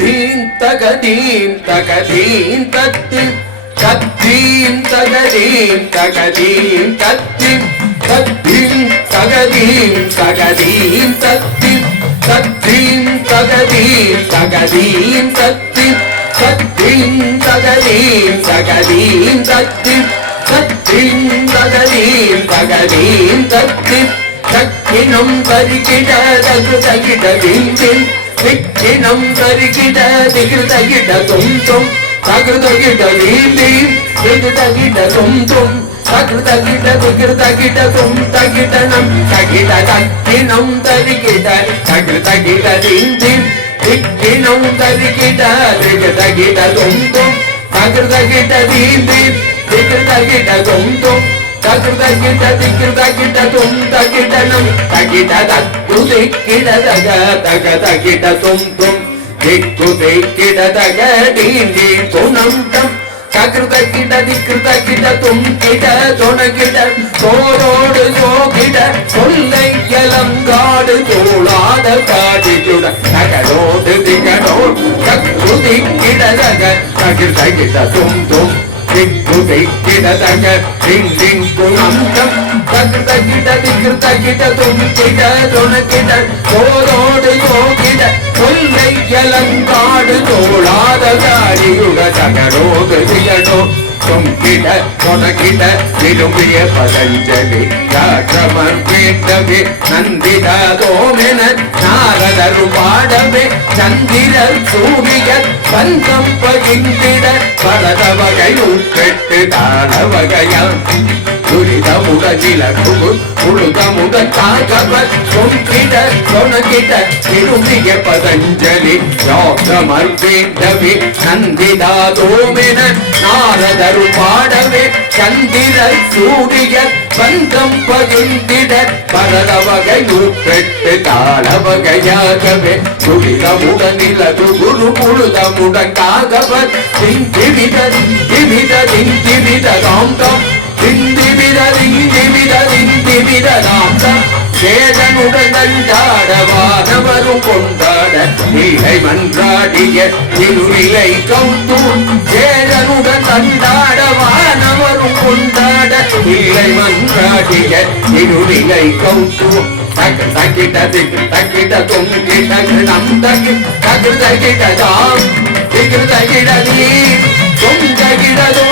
தத்தீம் தகதீம் தகதீம் தத்தீம் தத்தீம் தகதீம் தகதீம் தத்தீம் தத்தீம் தகதீம் தகதீம் தத்தீம் தத்தீம் தகதீம் தகதீம் தத்தீம் தத்தீம் தகதீம் தகதீம் தத்தீம் தத்தீம் தகதீம் தகதீம் தத்தீம் தக்கினம் தரிகிட தகுதகிட விந்தின் திக்கினம் தரிகிட திகிருதகிட தும் தகுதகிட வீந்தீம் திகுதகிட தும் தகுதகிட திகிருதகிட தும் தகிடனம் தகிட தக்கினம் தரிகிட தகுதகிட விந்தின் திக்கினம் தரிகிட திகுதகிட தும் தகுதகிட வீந்தீம் திகுதகிட தும் தகுதகிட திகிருதகிட தும் தகிடனம் தகிட தகுதிகிட தக தக தகிட தும் திக்குதிகிட தக தீண்டி துணம் தம் தகிருதகிட திகிருதகிட தும் கிட துணகிட தோரோடு ஜோகிட சொல்லை யலங்காடு தோளாத காடிகுட தகடோடு திகடோடு தகுதிகிட தக தகிருதகிட தும் திக்குதிகிட தக திங் துணம் தம் தகிருதகிட திகிருதகிட தும் கிட துணகிட தோரோடு ஜோகிட சொல்லை யலங்காடு தோளாத காடிகுட தகடோடு திகடோ துங்கிட கொனகிட விரும்பிய பதஞ்சலி ராஜமர் கேட்டவே நந்திதாதோமென நாரதரு பாடவே சந்திரர் சூரிய பந்தம் பகிர்ந்திட பரத வகையுட்கெட்டு தான வகையால் துரிதமுடனில புழுதமுடன் காகவர் கொங்கிட கொனகிட விரும்பிய பதஞ்சலி ராஜமர் கேட்டவே நந்திதாதோமென நாரதரு பாடவே சந்திர சூரிய பந்தம் பகிர்ந்திட பரத வகை நூற்றெட்டு தாள வகையாகவே துரிதமுடனிலது குரு புழுதமுடன் காகவர் திங்கிவித திவித திங்கிவித தாம் திந்திவித திந்திவித திந்திவித தாம் சேதனுடன் கண்டாட வானவரும் கொண்டாட நீலை மன்றாடிய திருநிலை கௌத்தூர் சேதனுடன் கண்டாட வானவரும் கொண்டாட நீலை மன்றாடிய திருநிலை கௌத்தூர் தகிட தகிட தொங்கிட நம் தகிட தாம் திகிட நீ தொங்கிடதோ